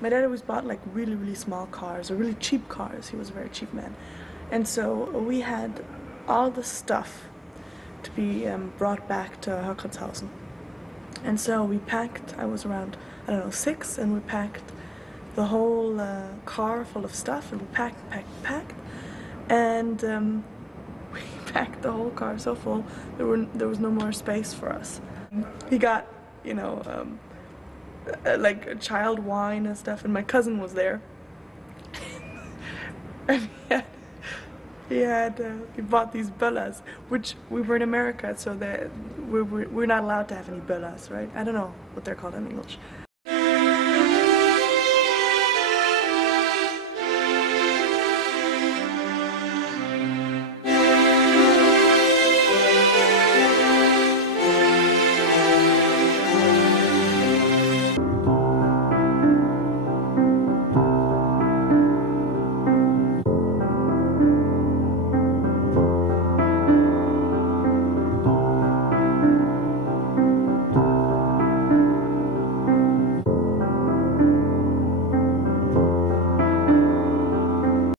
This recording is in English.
my dad always bought like really small cars, or really cheap cars. He was a very cheap man. And so we had all the stuff to be brought back to Höckertshausen. And so we packed, I was around, I don't know, 6, and we packed the whole car full of stuff, and we packed, and we packed the whole car so full there was no more space for us. He got, you know, like child wine and stuff, and my cousin was there. And he bought these bullas, which we were in America, so that we're not allowed to have any bullas, right? I don't know what they're called in English.